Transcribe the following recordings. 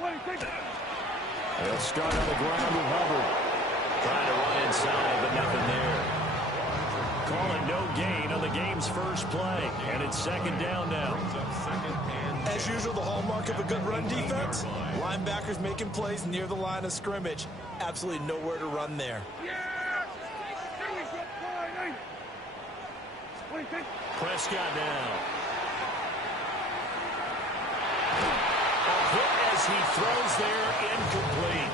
They'll start on the ground with Hubbard. Trying to run inside, but nothing there. Calling no gain on the game's first play, and it's second down now. As usual, the hallmark of a good run defense, linebackers making plays near the line of scrimmage. Absolutely nowhere to run there. Prescott now. A hit as he throws there, incomplete.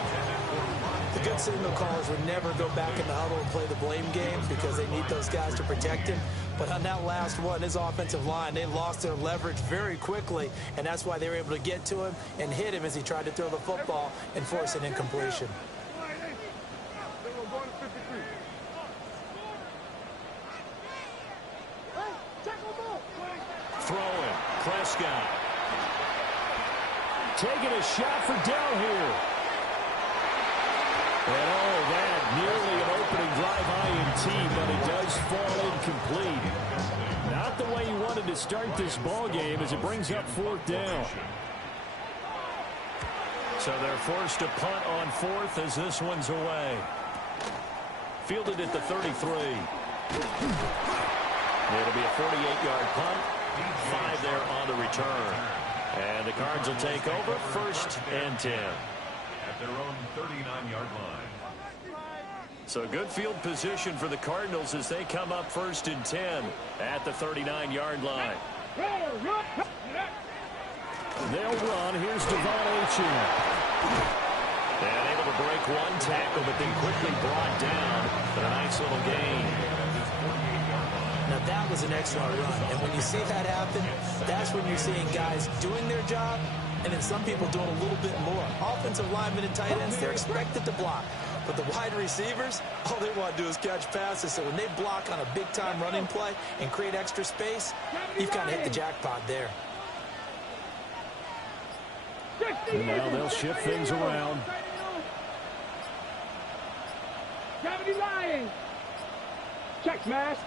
The good signal callers would never go back in the huddle and play the blame game because they need those guys to protect him. But on that last one, his offensive line, they lost their leverage very quickly, and that's why they were able to get to him and hit him as he tried to throw the football and force an incompletion. Throwing, Prescott. Taking a shot for Dell here. And oh, that nearly an opening drive INT, but it does fall incomplete. Not the way you wanted to start this ball game as it brings up fourth down. So they're forced to punt on fourth as this one's away. Fielded at the 33. It'll be a 48-yard punt. 5 there on the return. And the Cards will take over first and 10. At their own 39-yard line. So good field position for the Cardinals as they come up first and 10 at the 39-yard line. They'll run. Here's Devon Achane. And able to break one tackle, but then quickly brought down for a nice little gain. Now, that was an excellent run. And when you see that happen, that's when you're seeing guys doing their job and then some people doing a little bit more. Offensive linemen and tight ends, they're expected to block. But the wide receivers, all they want to do is catch passes. So when they block on a big-time running play and create extra space, you've kind of hit the jackpot there. And now they'll shift things around. Check smash.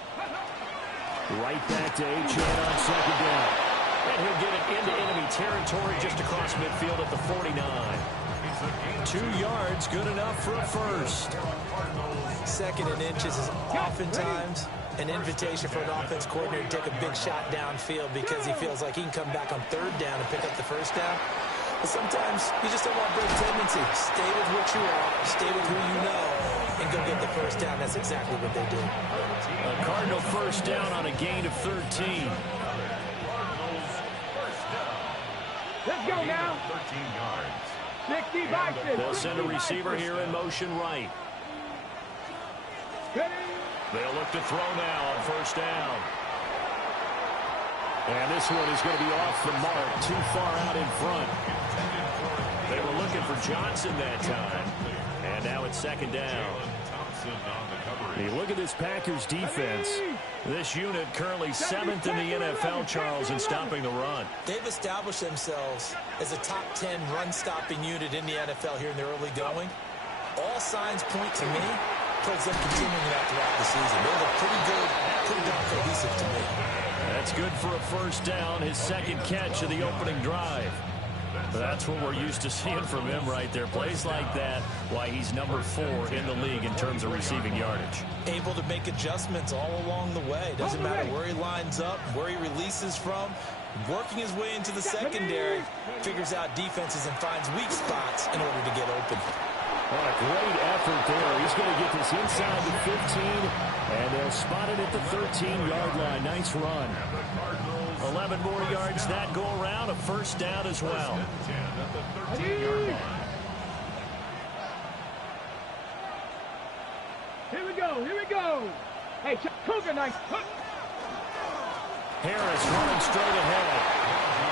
Right back to Achane on second down. And he'll get it into enemy territory just across midfield at the 49. 2 yards, good enough for a first. Second and inches is oftentimes an invitation for an offense coordinator to take a big shot downfield because he feels like he can come back on third down and pick up the first down. But sometimes you just don't want break tendency. Stay with what you are, stay with who you know, and go get the first down. That's exactly what they do. A Cardinal first down on a gain of 13. Let's go now. 13 yards. 60 by 6. They'll send a receiver here in motion right. They'll look to throw now on first down. And this one is going to be off the mark, too far out in front. They were looking for Johnson that time. And now it's second down. Hey, look at this Packers defense. This unit currently 7th in the NFL, Charles, in stopping the run. They've established themselves as a top 10 run-stopping unit in the NFL here in the early going. All signs point to me towards them continuing that throughout the season. They look pretty good, pretty darn cohesive to me. That's good for a first down, his second catch of the opening drive. That's what we're used to seeing from him right there. Plays like that, why he's number 4 in the league in terms of receiving yardage. Able to make adjustments all along the way. Doesn't matter where he lines up, where he releases from. Working his way into the secondary, figures out defenses and finds weak spots in order to get open. What a great effort there. He's going to get this inside the 15, and they'll spot it at the 13-yard line. Nice run. 11 more yards that go around, a first down as well. Here we go, here we go. Hey, Cougar, nice. Harris running straight ahead.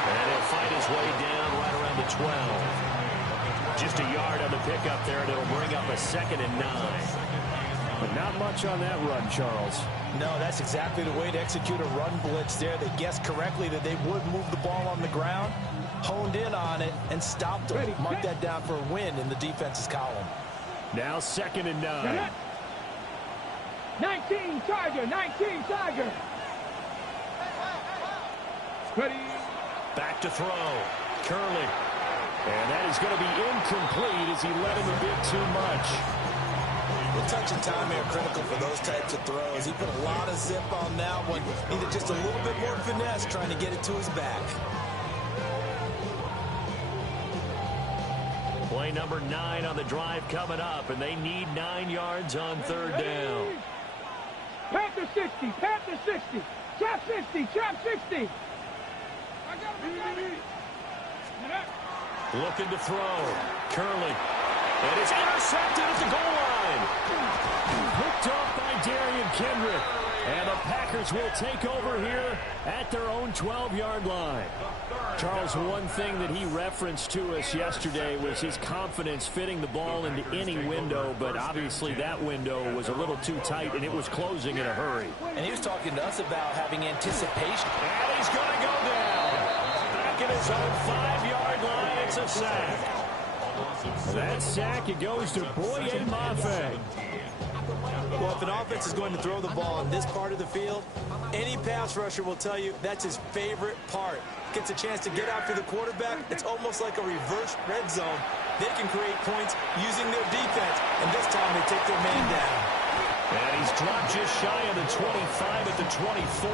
And he'll fight his way down right around the 12. Just a yard on the pickup there, and it'll bring up a 2nd and 9. But not much on that run, Charles. No, that's exactly the way to execute a run blitz there. They guessed correctly that they would move the ball on the ground, honed in on it, and stopped them. Mark that down for a win in the defense's column. Now 2nd and 9. 19 Charger, 19 Charger. Ready. Back to throw. Curley. And that is going to be incomplete as he led him a bit too much. The touch and time are critical for those types of throws. He put a lot of zip on that one. Needed just a little bit more finesse trying to get it to his back. Play number 9 on the drive coming up, and they need 9 yards on third down. Panther 60, Panther 60, trap 60, trap 60. Looking to throw. Curley. And it's intercepted at the goal line. Picked off by Darian Kendrick. And the Packers will take over here at their own 12-yard line. Charles, one thing that he referenced to us yesterday was his confidence fitting the ball into any window, but obviously that window was a little too tight, and it was closing in a hurry. And he was talking to us about having anticipation. And he's going to go down. Back at his own 5-yard line, it's a sack. That sack, it goes to Boye Mafe. Well, if an offense is going to throw the ball in this part of the field, any pass rusher will tell you that's his favorite part. Gets a chance to get after the quarterback. It's almost like a reverse red zone. They can create points using their defense, and this time they take their man down. And he's dropped just shy of the 25 at the 24.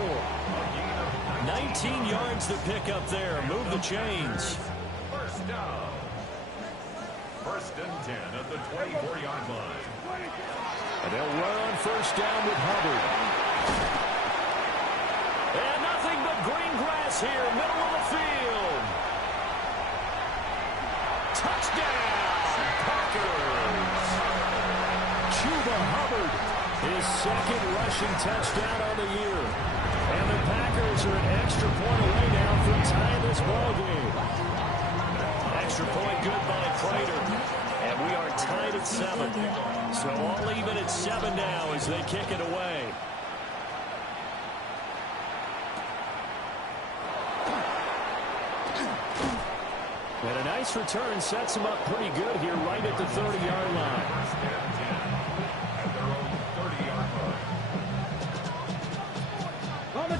19 yards to pick up there. Move the chains. First down. First and 10 at the 24-yard line. And they'll run on first down with Hubbard. And nothing but green grass here, middle of the field. Touchdown, Packers. Chuba Hubbard, his second rushing touchdown on the year. And the Packers are an extra point away now from tying this ball game. Extra point good by Prater. And we are tied at 7. So all even at 7 now as they kick it away. And a nice return sets him up pretty good here right at the 30-yard line.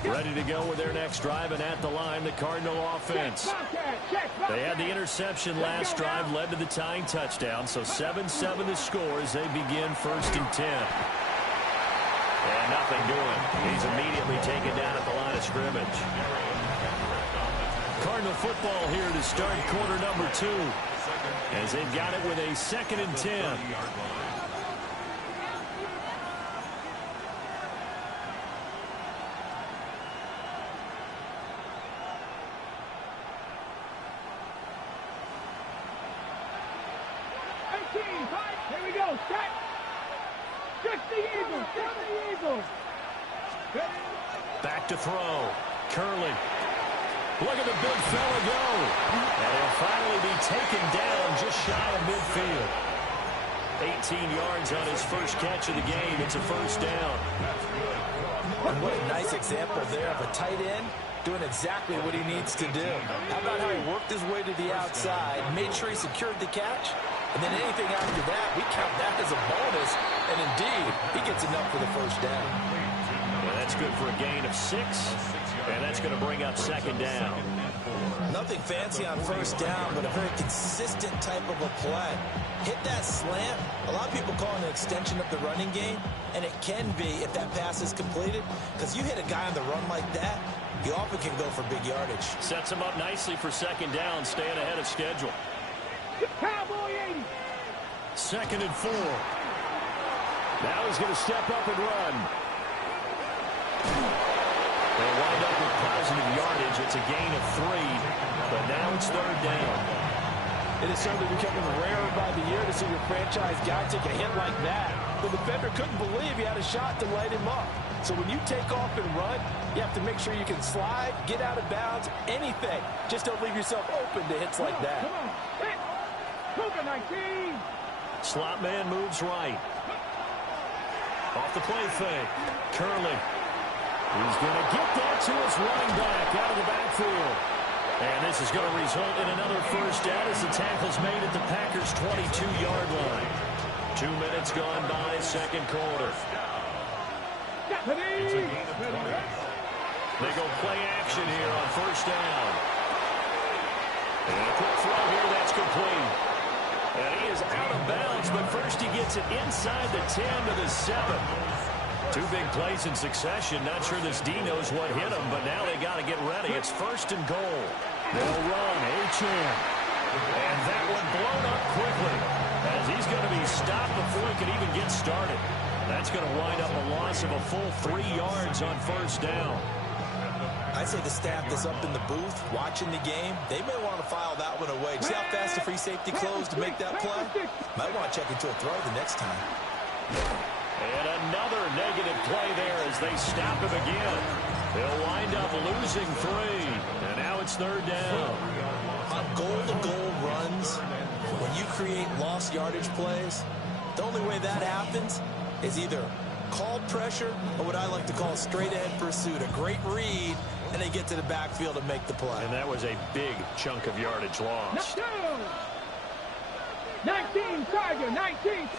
Ready to go with their next drive, and at the line, the Cardinal offense. They had the interception last drive, led to the tying touchdown, so 7-7 the score as they begin first and 10. And nothing doing. He's immediately taken down at the line of scrimmage. Cardinal football here to start quarter number 2, as they've got it with a 2nd and 10. Here we go, set. 60 Eagles, 60 Eagles. Back to throw. Curley. Look at the big fella go. And he'll finally be taken down just shy of midfield. 18 yards on his first catch of the game. It's a first down. And what a nice example there of a tight end doing exactly what he needs to do. How about how he worked his way to the outside, made sure he secured the catch, and then anything after that, we count that as a bonus. And indeed, he gets enough for the first down. Well, that's good for a gain of 6. And that's going to bring up second down. Nothing fancy on first down, but a very consistent type of a play. Hit that slant. A lot of people call it an extension of the running game, and it can be if that pass is completed, because you hit a guy on the run like that, you often can go for big yardage. Sets him up nicely for second down, staying ahead of schedule. Cowboy 80. 2nd and 4. Now he's going to step up and run. They'll wind up with positive yardage. It's a gain of 3, but now it's third down. It is certainly becoming rarer by the year to see your franchise guy take a hit like that. The defender couldn't believe he had a shot to light him up. So when you take off and run, you have to make sure you can slide, get out of bounds, anything. Just don't leave yourself open to hits like that. Come on, hit. Cougar 19. Slot man moves right. Off the play fake. Curley. He's going to get that to his running back out of the backfield. And this is going to result in another first down as the tackle's made at the Packers' 22-yard line. 2 minutes gone by, second quarter. They go play action here on first down. And a quick throw here, that's complete. is out of bounds, but first he gets it inside the 10 to the 7. Two big plays in succession. Not sure this D knows what hit him, but now they got to get ready. It's 1st and goal. They'll run. Achane. And that one blown up quickly as he's going to be stopped before he can even get started. That's going to wind up a loss of a full 3 yards on 1st down. I'd say the staff that's up in the booth watching the game, they may want to file that one away. See how fast the free safety closed to make that play? Might want to check into a throw the next time. And another negative play there as they stop him again. They'll wind up losing 3. And now it's 3rd down. On goal-to-goal runs, when you create lost yardage plays, the only way that happens is either called pressure or what I like to call straight-ahead pursuit. A great read, and they get to the backfield and make the play. And that was a big chunk of yardage lost. 19, Tiger, 19.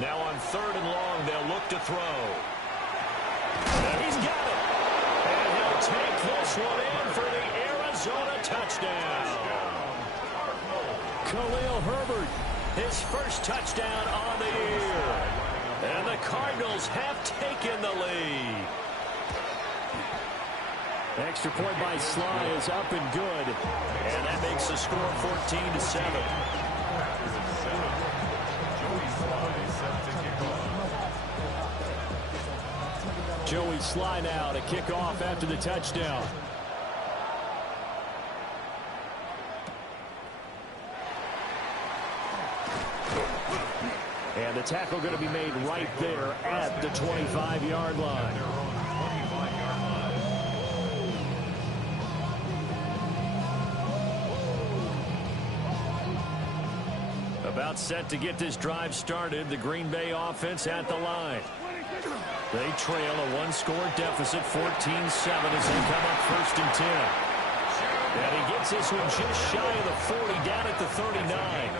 Now on 3rd and long, they'll look to throw. And he's got it. And he'll take this one in for the Arizona touchdown. Khalil Herbert, his first touchdown on the year. And the Cardinals have taken the lead. Extra point by Sly is up and good. And that makes the score 14-7. Joey Sly now to kick off after the touchdown. And the tackle going to be made right there at the 25-yard line. About set to get this drive started. The Green Bay offense at the line. They trail a one-score deficit, 14-7 as they come up 1st and 10. And he gets this one just shy of the 40, down at the 39.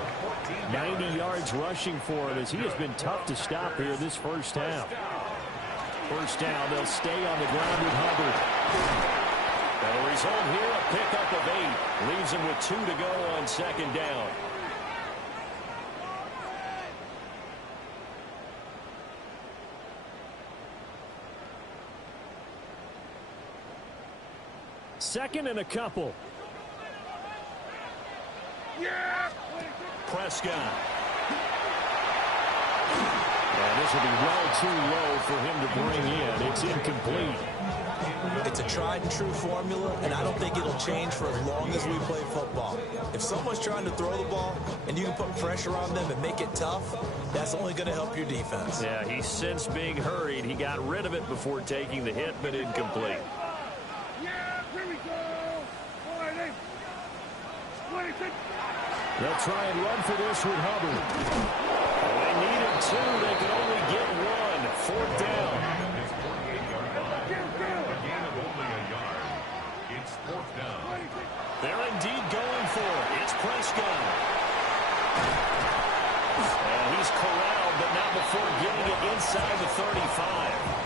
90 yards rushing for him as he has been tough to stop here this first half. 1st down, they'll stay on the ground with Hubbard. And a result here, a pickup of 8. Leaves him with 2 to go on 2nd down. Second and a couple. Prescott. And this will be well too low for him to bring in. It's incomplete. It's a tried and true formula, and I don't think it'll change for as long as we play football. If someone's trying to throw the ball and you can put pressure on them and make it tough, that's only going to help your defense. Yeah, he's since being hurried. He got rid of it before taking the hit, but incomplete. They'll try and run for this with Hubbard. They needed 2. They could only get 1. 4th down. They're indeed going for it. It's Prescott. And he's corralled, but not before getting it inside the 35.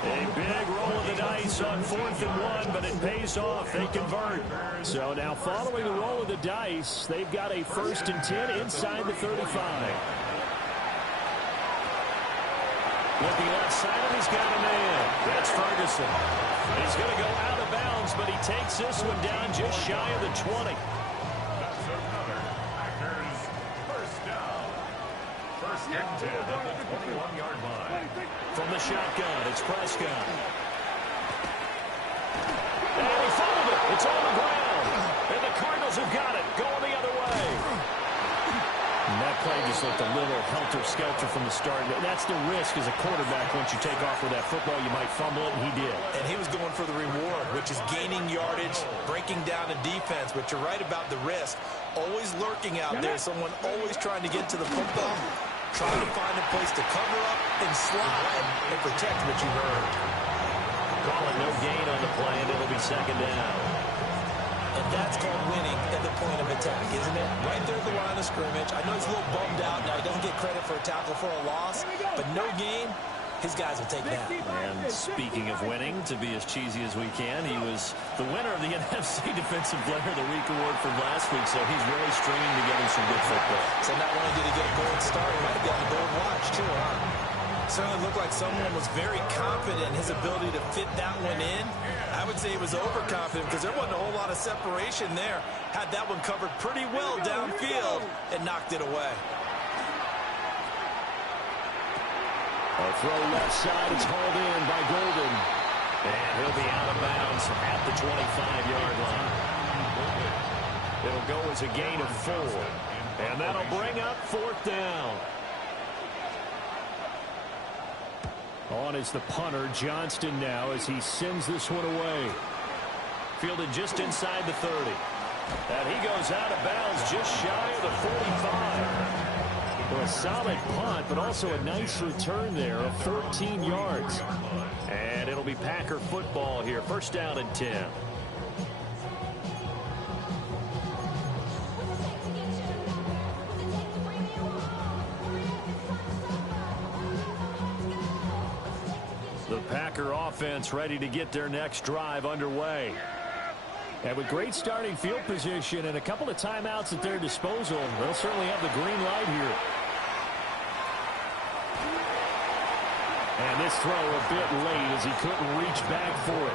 A big roll of the dice on 4th and 1, but it pays off. They convert. So now following the roll of the dice, they've got a 1st and 10 inside the 35. Looking outside him, he's got a man. That's Ferguson. He's going to go out of bounds, but he takes this one down just shy of the 20. First and 10 at the 21-yard line. From the shotgun, it's Prescott. And he fouled it. It's on the ground. And the Cardinals have got it. Going the other way. And that play just looked a little helter-skelter from the start. That's the risk as a quarterback. Once you take off with that football, you might fumble it, and he did. And he was going for the reward, which is gaining yardage, breaking down a defense. But you're right about the risk. Always lurking out there. Someone always trying to get to the football. Trying to find a place to cover up and slide and protect what you heard. Calling no gain on the play, and it'll be 2nd down. And that's called winning at the point of attack, isn't it? Right there at the line of scrimmage. I know he's a little bummed out now. He doesn't get credit for a tackle for a loss. But no gain, his guys will take that. And speaking of winning, to be as cheesy as we can, he was the winner of the NFC Defensive Player of the Week award from last week, so he's really stringing together some good football. So not only did he get a gold star, he might have gotten a gold watch, too, huh? Certainly looked like someone was very confident in his ability to fit that one in. I would say he was overconfident because there wasn't a whole lot of separation there. Had that one covered pretty well downfield and knocked it away. A throw left side. It's hauled in by Golden. And he'll be out of bounds at the 25-yard line. It'll go as a gain of 4. And that'll bring up 4th down. On is the punter, Johnston now, as he sends this one away. Fielded just inside the 30. And he goes out of bounds just shy of the 45. Well, a solid punt, but also a nice return there of 14 yards. And it'll be Packer football here. 1st down and 10. The Packer offense ready to get their next drive underway. And with great starting field position and a couple of timeouts at their disposal, they'll certainly have the green light here. And this throw a bit late as he couldn't reach back for it.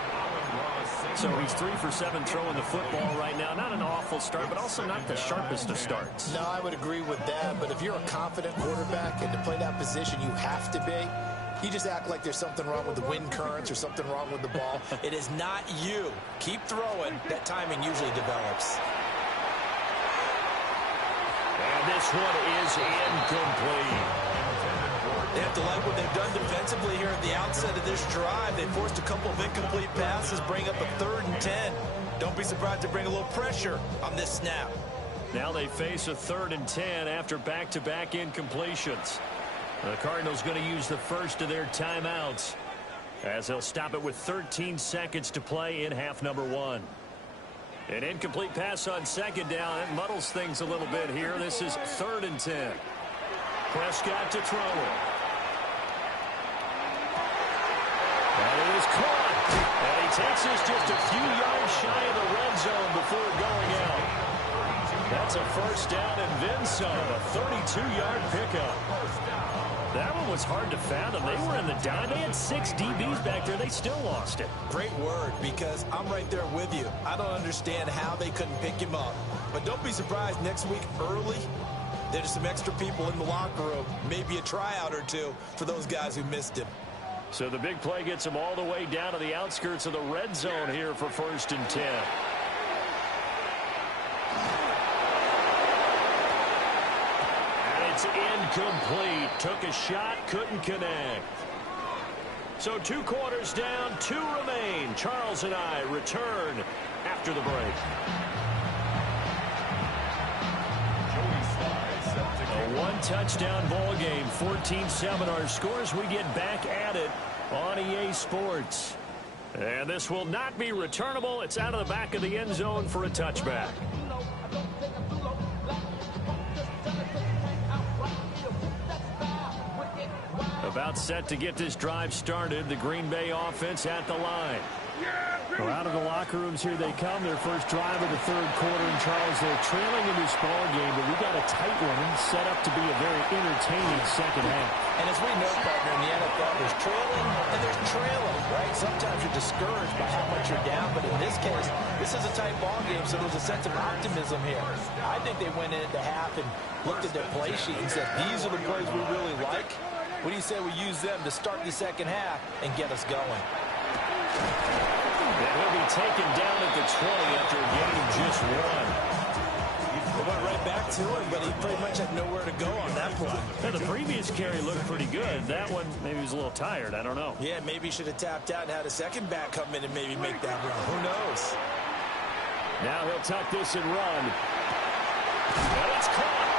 So he's 3 for 7 throwing the football right now. Not an awful start, but also not the sharpest of starts. No, I would agree with that. But if you're a confident quarterback and to play that position, you have to be. You just act like there's something wrong with the wind currents or something wrong with the ball. It is not you. Keep throwing. That timing usually develops. And this one is incomplete. They have to like what they've done defensively here at the outset of this drive. They forced a couple of incomplete passes, bring up a 3rd and 10. Don't be surprised to bring a little pressure on this snap. Now they face a 3rd and 10 after back-to-back incompletions. The Cardinals going to use the first of their timeouts as they'll stop it with 13 seconds to play in half number 1. An incomplete pass on 2nd down. It muddles things a little bit here. This is 3rd and 10. Prescott to throw it. And it is caught. And he takes this just a few yards shy of the red zone before going out. That's a 1st down and then some. A 32-yard pickup. That one was hard to fathom. They were in the dime. They had 6 DBs back there. They still lost it. Great word, because I'm right there with you. I don't understand how they couldn't pick him up. But don't be surprised next week early, there's some extra people in the locker room. Maybe a tryout or two for those guys who missed him. So the big play gets him all the way down to the outskirts of the red zone here for 1st and 10. It's incomplete. Took a shot, couldn't connect. So 2 quarters down, 2 remain. Charles and I return after the break. A 1-touchdown ball game, 14-7 our scores. We get back at it on EA Sports. And this will not be returnable. It's out of the back of the end zone for a touchback. About set to get this drive started. The Green Bay offense at the line. Well, out of the locker rooms here they come. Their first drive of the 3rd quarter. And Charles, they're trailing in this ball game, but we got a tight one set up to be a very entertaining 2nd half. And as we know, partner, in the NFL, there's trailing and there's trailing, right? Sometimes you're discouraged by how much you're down, but in this case, this is a tight ball game, so there's a sense of optimism here. I think they went in at the half and looked at their play sheet and said, these are the plays we really like. What do you say we use them to start the 2nd half and get us going? And he'll be taken down at the 20 after a gain of just 1. We went right back to him, but he pretty much had nowhere to go on that play. Yeah, the previous carry looked pretty good. That one, maybe he was a little tired. I don't know. Yeah, maybe he should have tapped out and had a second back come in and maybe make that run. Who knows? Now he'll tuck this and run. And it's caught.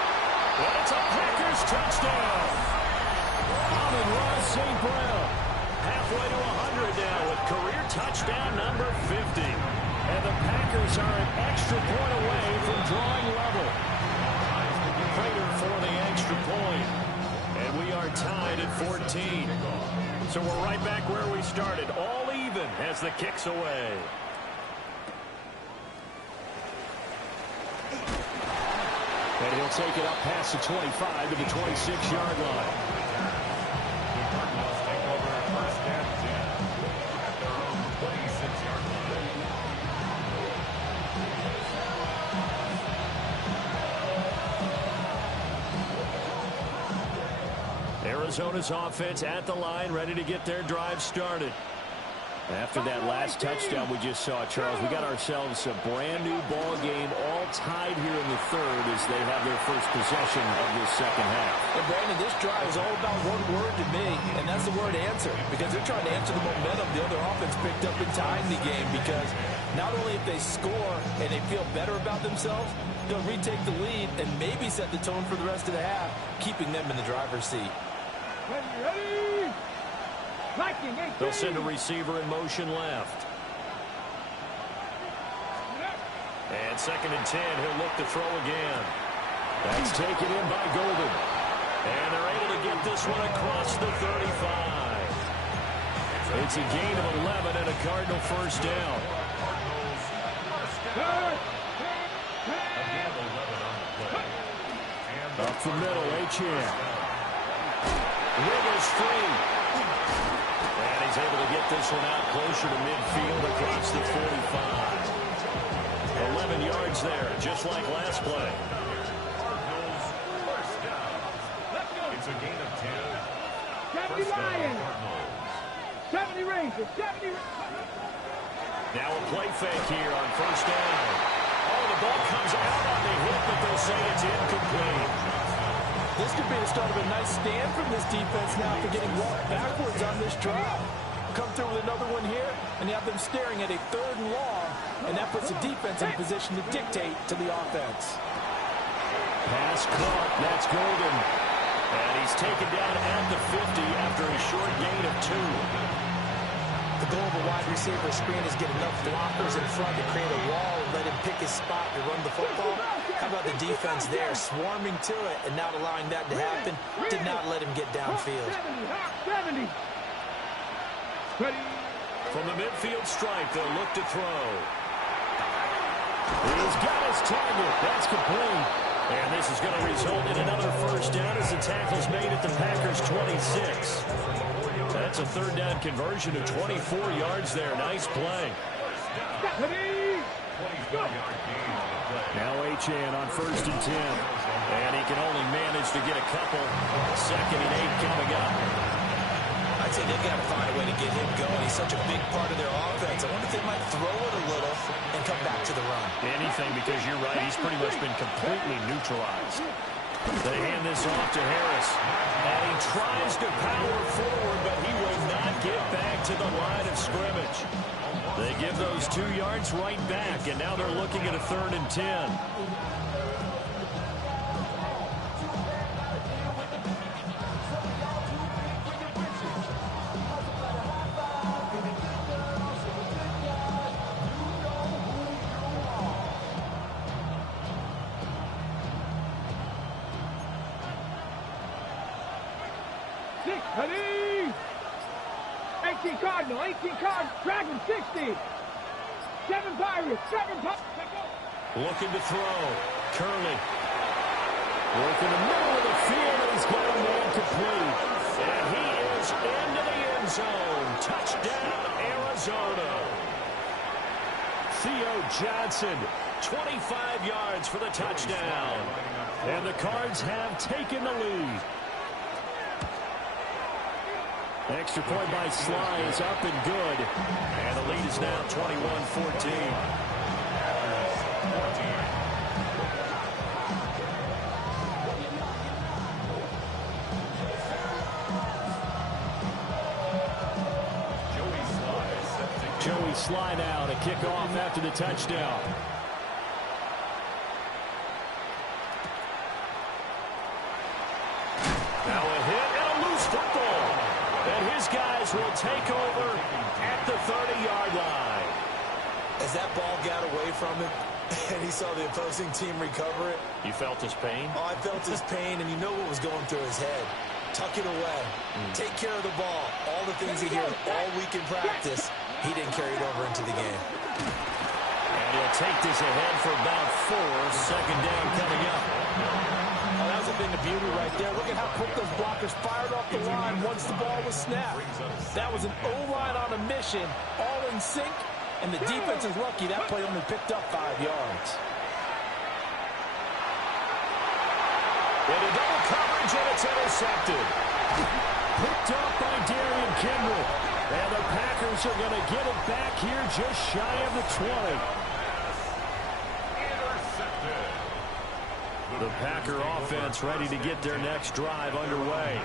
And it's a Packers touchdown. Amon-Ra St. Brown halfway to 100 now with career touchdown number 50. And the Packers are an extra point away from drawing level. Prater for the extra point. And we are tied at 14. So we're right back where we started, all even as the kick's away. And he'll take it up past the 25 to the 26-yard line. The Cardinals take over first and 10 at their own 26-yard line. Arizona's offense at the line, ready to get their drive started. After that last touchdown we just saw, Charles, we got ourselves a brand-new ball game, all tied here in the third as they have their first possession of this second half. And, Brandon, this drive is all about one word to me, and that's the word answer, because they're trying to answer the momentum the other offense picked up in tying the game, because not only if they score and they feel better about themselves, they'll retake the lead and maybe set the tone for the rest of the half, keeping them in the driver's seat. Ready? They'll send a receiver in motion left. And 2nd and 10, he'll look to throw again. That's taken in by Golden. And they're able to get this one across the 35. It's a gain of 11 and a Cardinal first down. Up the middle, Achane. Wiggins free. And he's able to get this one out closer to midfield across the 45. 11 yards there, just like last play. Cardinals first down. It's a gain of 10. 70 First down, Lions. Cardinals. 70 Rangers. 70 Now a play fake here on first down. Oh, the ball comes out on the hit, but they'll say it's incomplete. This could be the start of a nice stand from this defense now for getting walked backwards on this drive. Come through with another one here, and you have them staring at a 3rd and long, and that puts the defense in position to dictate to the offense. Pass caught. That's Golden. And he's taken down at the 50 after a short gain of 2. The goal of a wide receiver screen is get enough blockers in front to create a wall and let him pick his spot to run the football. How about the defense there, swarming to it and not allowing that to happen? Did not let him get downfield. 70. Ready? From the midfield stripe, they'll look to throw. He's got his target. That's complete. And this is going to result in another first down as the tackle's made at the Packers' 26. That's a 3rd down conversion of 24 yards there. Nice play. Ready? Now Achane on 1st and 10. And he can only manage to get a couple. 2nd and 8 coming up. I'd say they've got to find a way to get him going. He's such a big part of their offense. I wonder if they might throw it a little and come back to the run. Anything, because you're right, he's pretty much been completely neutralized. They hand this off to Harris. And he tries to power forward, but he will not get back to the line of scrimmage. They give those 2 yards right back, and now they're looking at a 3rd and 10. Ready? 18 Cardinal, 18 Cardinal, Dragon 60. 7 Pirates, 7 Pirates. Looking to throw. Curley. Working the middle of the field, and he's got a man complete. And he is into the end zone. Touchdown, Arizona. Theo Johnson, 25 yards for the touchdown. And the Cards have taken the lead. Extra point by Sly is up and good. And the lead is now 21-14. Joey Sly now to kick off after the touchdown. Now a hit and a loose football. And his guys will take over at the 30-yard line. As that ball got away from him and he saw the opposing team recover it. You felt his pain? Oh, I felt his pain, and you know what was going through his head. tuck it away, take care of the ball. All the things he hears all week in practice, he didn't carry it over into the game. And he'll take this ahead for about 4. Second down coming up. Oh, that was a thing of beauty right there. Look at how quick those blockers fired off the line once the ball was snapped. That was an O-line on a mission, all in sync, and the defense is lucky that play only picked up 5 yards. Into double coverage, and it's intercepted. Picked up by Darian Kendrick. And the Packers are going to get it back here just shy of the 20. The Packer offense ready to get their next drive underway.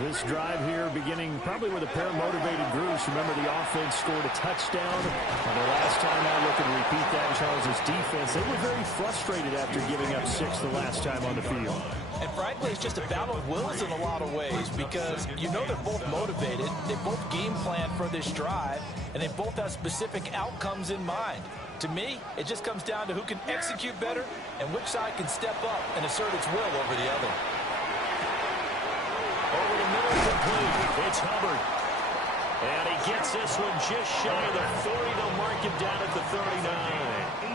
This drive here beginning probably with a pair of motivated groups. Remember, the offense scored a touchdown. And the last time I look and repeat that, Charles' defense, they were very frustrated after giving up 6 the last time on the field. And frankly, it's just a battle of wills in a lot of ways because you know they're both motivated. They both game plan for this drive, and they both have specific outcomes in mind. To me, it just comes down to who can execute better and which side can step up and assert its will over the other. Over the middle, complete. It's Hubbard. And he gets this one just shy of the 40. They'll mark him down at the 39. 18.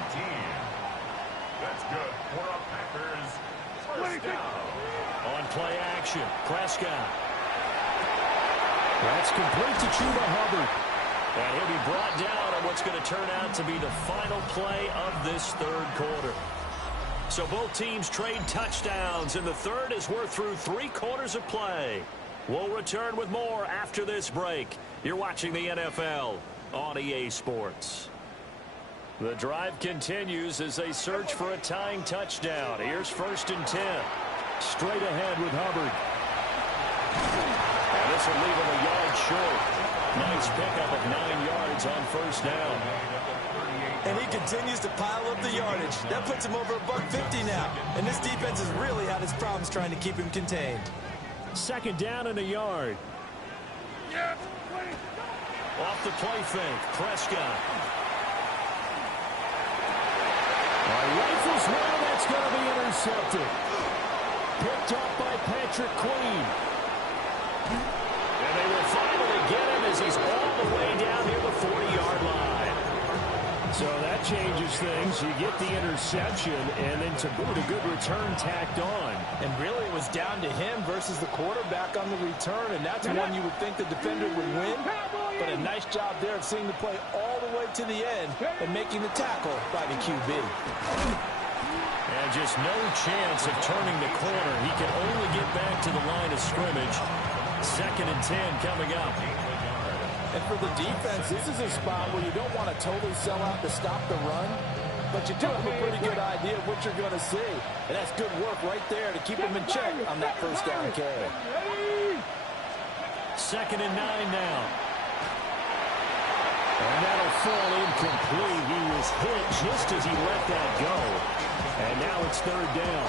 That's good for a Packers first down. On play action, Prescott. That's complete to Chuba Hubbard. And he'll be brought down on what's going to turn out to be the final play of this third quarter. So both teams trade touchdowns, and the third as we're through 3 quarters of play. We'll return with more after this break. You're watching the NFL on EA Sports. The drive continues as they search for a tying touchdown. Here's 1st and 10. Straight ahead with Hubbard. And this will leave him a yard short. Nice pickup of 9 yards on 1st down. And he continues to pile up the yardage. That puts him over $150 now. And this defense has really had its problems trying to keep him contained. 2nd down and a yard. Off the play fake, Prescott. Rifles one, that's going to be intercepted. Picked up by Patrick Queen. And they will finally get him as he's all the way down near the 40-yard line. So that changes things. You get the interception, and then to boot, a good return tacked on. And really, it was down to him versus the quarterback on the return, and that's one you would think the defender would win. But a nice job there of seeing the play all the way to the end and making the tackle by the QB. And just no chance of turning the corner. He can only get back to the line of scrimmage. 2nd and 10 coming up. And for the defense, this is a spot where you don't want to totally sell out to stop the run, but you do have a pretty good idea of what you're going to see. And that's good work right there to keep him in check on that 1st down carry. 2nd and 9 now. And that'll fall incomplete. He was hit just as he let that go. And now it's 3rd down.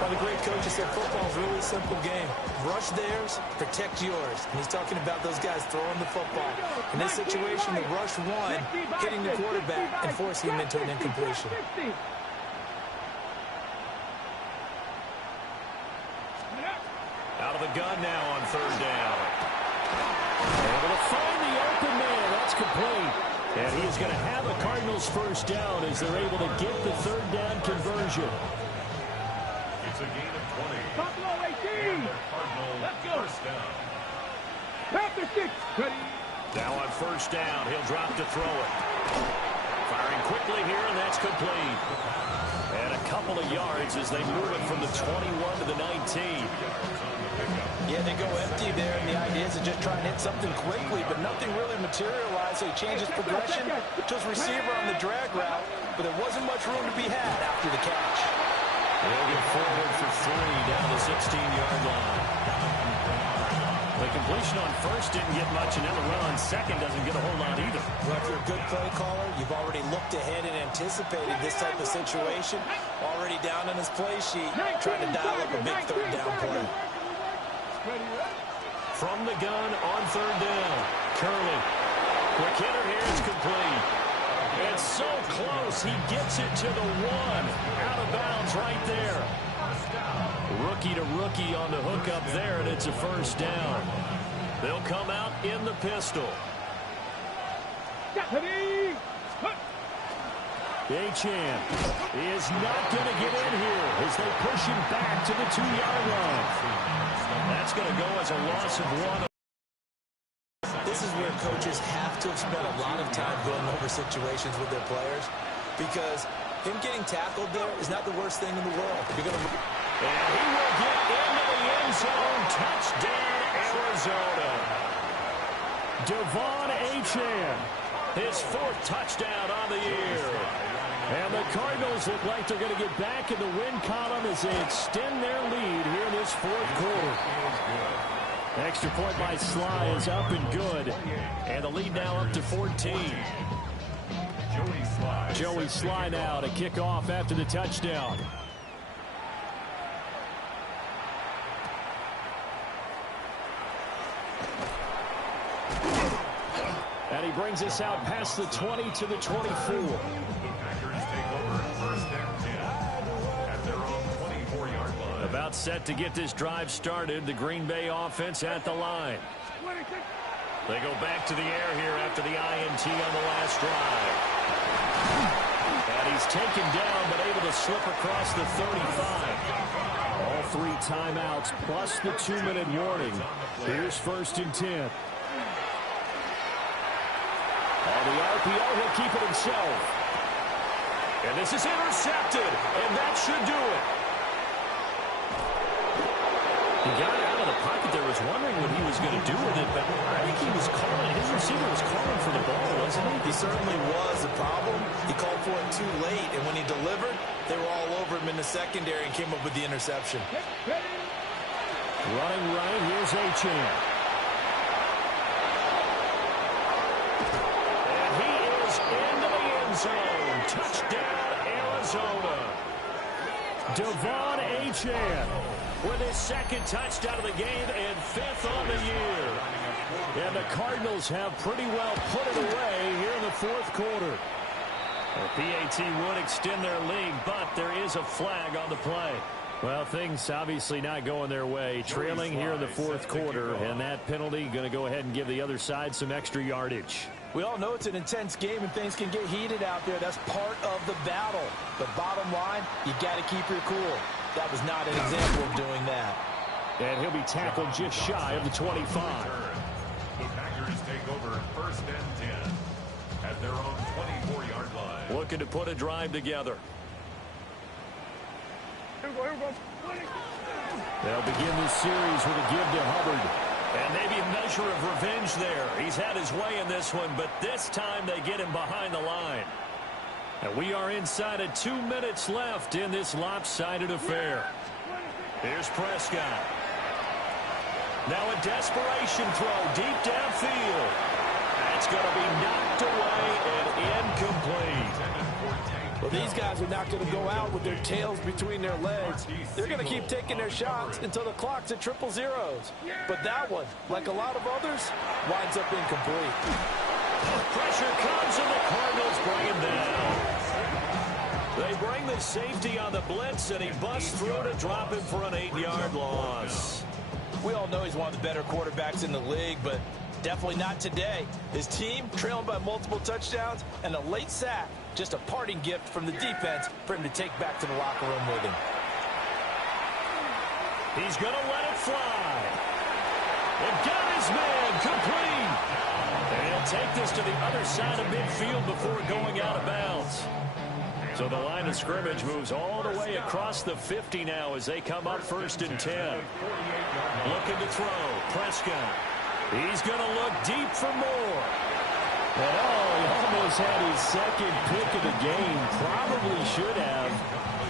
Well, the great coach said football is really a simple game. Rush theirs, protect yours. And he's talking about those guys throwing the football. In this situation, the rush one, hitting the quarterback and forcing him into an incompletion. Out of the gun now on 3rd down. Able to find the open man. That's complete. And he is going to have the Cardinals' 1st down as they're able to get the 3rd down conversion. It's a gain of 20. Buffalo 18. Let's go. 1st down. Panther 6. Now on 1st down, he'll drop to throw it. Firing quickly here, and that's complete. And a couple of yards as they move it from the 21 to the 19. Yeah, they go empty there, and the idea is to just try and hit something quickly, but nothing really materialized, so he changes progression to his receiver on the drag route, but there wasn't much room to be had after the catch. They'll get forward for 3 down the 16-yard line. The completion on 1st didn't get much, and now the run on 2nd doesn't get a whole lot either. Well, if you're a good play caller, you've already looked ahead and anticipated this type of situation, already down on his play sheet, trying to dial up a big 3rd down play. From the gun on 3rd down, Curley. Quick hitter here, it's complete. It's so close, he gets it to the 1. Out of bounds right there. rookie to rookie on the hookup there, and it's a first down. They'll come out in the pistol. Achane is not going to get in here as they push him back to the 2-yard line. That's going to go as a loss of 1. This is where coaches have to have spent a lot of time going over situations with their players, because him getting tackled there is not the worst thing in the world. You're going to... And he will get into the end zone. Touchdown, Arizona. Devon Achane, his 4th touchdown on the year. And the Cardinals look like they're going to get back in the win column as they extend their lead here in this 4th quarter. Extra point by Sly is up and good. And the lead now up to 14. Joey Sly now to kick off after the touchdown. And he brings us out past the 20 to the 24. About set to get this drive started. The Green Bay offense at the line. They go back to the air here after the INT on the last drive. And he's taken down but able to slip across the 35. All 3 timeouts plus the 2-minute warning. Here's 1st and 10. On the RPO, he'll keep it himself. And this is intercepted, and that should do it. He got out of the pocket there, was wondering what he was going to do with it, but I think he was calling, his receiver was calling for the ball, wasn't he? He certainly was. The problem, he called for it too late, and when he delivered, they were all over him in the secondary and came up with the interception. Running right, here's Achane. And he is into the end zone. Touchdown, Arizona. Devon Achane with his 2nd touchdown of the game and 5th on the year. And the Cardinals have pretty well put it away here in the 4th quarter. The PAT would extend their lead, but there is a flag on the play. Well, things obviously not going their way. Trailing here in the 4th quarter, and that penalty going to go ahead and give the other side some extra yardage. We all know it's an intense game and things can get heated out there. That's part of the battle. But bottom line, you got to keep your cool. That was not an example of doing that. And he'll be tackled just shy of the 25. The Packers take over 1st and 10 at their own 24-yard line. Looking to put a drive together. They'll begin this series with a give to Hubbard. And maybe a measure of revenge there. He's had his way in this one, but this time they get him behind the line. And we are inside of 2 minutes left in this lopsided affair. Here's Prescott. Now a desperation throw deep downfield. That's going to be knocked away and incomplete. Well, these guys are not going to go out with their tails between their legs. They're going to keep taking their shots until the clock's at 000. But that one, like a lot of others, winds up incomplete. Pressure comes and the Cardinals bring him down. They bring the safety on the blitz, and he busts through to drop him for an 8-yard loss. We all know he's one of the better quarterbacks in the league, but definitely not today. His team trailing by multiple touchdowns, and a late sack, just a parting gift from the defense for him to take back to the locker room with him. He's going to let it fly. And got his man complete. And take this to the other side of midfield before going out of bounds. So the line of scrimmage moves all the way across the 50 now as they come up 1st and 10. Looking to throw. Prescott. He's going to look deep for more. And he almost had his 2nd pick of the game. Probably should have.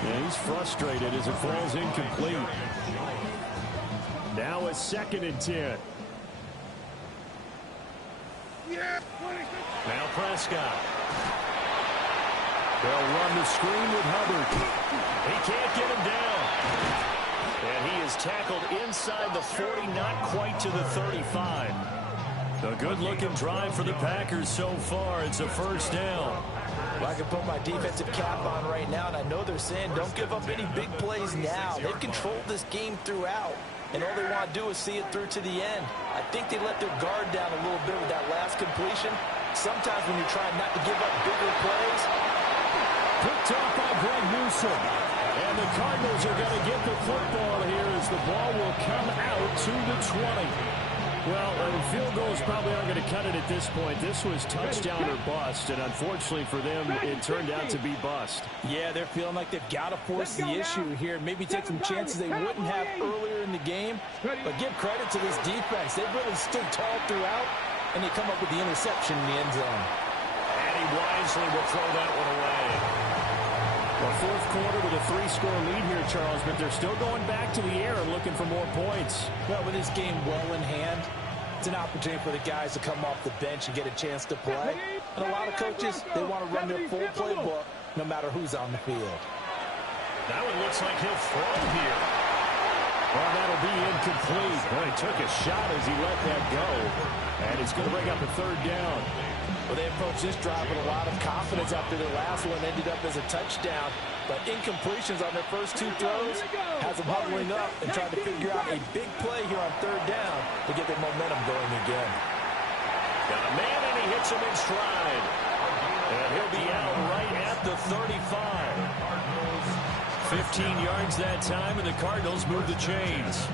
And he's frustrated as it falls incomplete. Now a 2nd and 10. Now Prescott. They'll run the screen with Hubbard. He can't get him down. And he is tackled inside the 40, not quite to the 35. A good-looking drive for the Packers so far. It's a 1st down. Well, I can put my defensive cap on right now, and I know they're saying don't give up any big plays now. They've controlled this game throughout, and all they want to do is see it through to the end. I think they let their guard down a little bit with that last completion. Sometimes when you're trying not to give up bigger plays. Picked off by Greg Newsom. And the Cardinals are going to get the football here as the ball will come out to the 20. Well, field goals probably aren't going to cut it at this point. This was touchdown or bust, and unfortunately for them, it turned out to be bust. Yeah, they're feeling like they've got to force the issue here. Maybe take some chances they wouldn't have earlier in the game. But give credit to this defense. They've really stood tall throughout, and they come up with the interception in the end zone. And he wisely will throw that one away. Well, fourth quarter with a 3-score lead here, Charles, but they're still going back to the air and looking for more points. Well, with this game well in hand, it's an opportunity for the guys to come off the bench and get a chance to play. And a lot of coaches, they want to run their full playbook no matter who's on the field. That one looks like he'll throw here. Well, that'll be incomplete. Boy, he took a shot as he let that go. And it's going to bring up a third down. Well, they approached this drive with a lot of confidence after their last one ended up as a touchdown. But incompletions on their first 2 throws has them huddling up and trying to figure out a big play here on third down to get their momentum going again. Got a man, and he hits him in stride. And he'll be out right at the 35. 15 yards that time, and the Cardinals move the chains.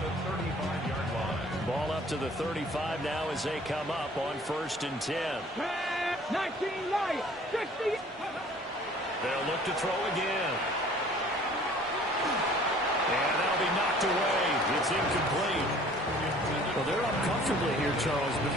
Ball up to the 35 now as they come up on 1st and 10. 19 Lions, 60. They'll look to throw again. And that'll be knocked away. It's incomplete. Well, they're up comfortably here, Charles, but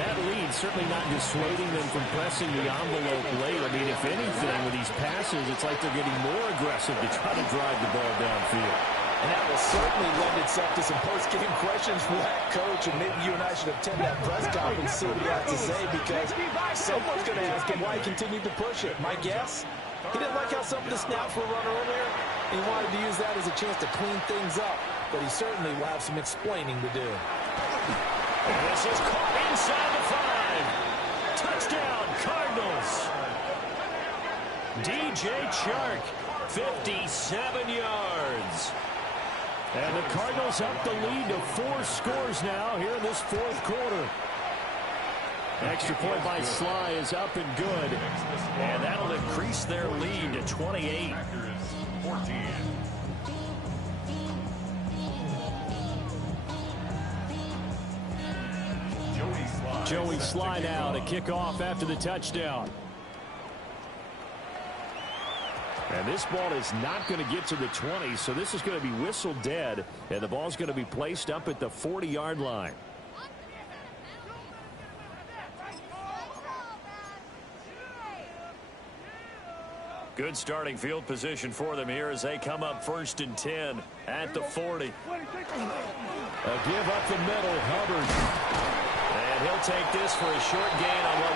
that lead certainly not dissuading them from pressing the envelope late. I mean, if anything, with these passes, it's like they're getting more aggressive to try to drive the ball downfield. And that will certainly lend itself to some post-game questions for that coach, and maybe you and I should attend that press conference and see what he has to say, because someone's going to ask him why he continued to push it. My guess, he didn't like how some of the snaps were run earlier, and he wanted to use that as a chance to clean things up, but he certainly will have some explaining to do. And this is caught inside the 5. Touchdown, Cardinals. DJ Chark, 57 yards. And the Cardinals up the lead to 4 scores now here in this fourth quarter. Extra point by Sly is up and good. And that'll increase their lead to 28. Joey Sly now to kick off after the touchdown. And this ball is not going to get to the 20, so this is going to be whistled dead, and the ball's going to be placed up at the 40-yard line. Good starting field position for them here as they come up 1st and 10 at the 40. A give up the middle, Hubbard. And he'll take this for a short gain on what was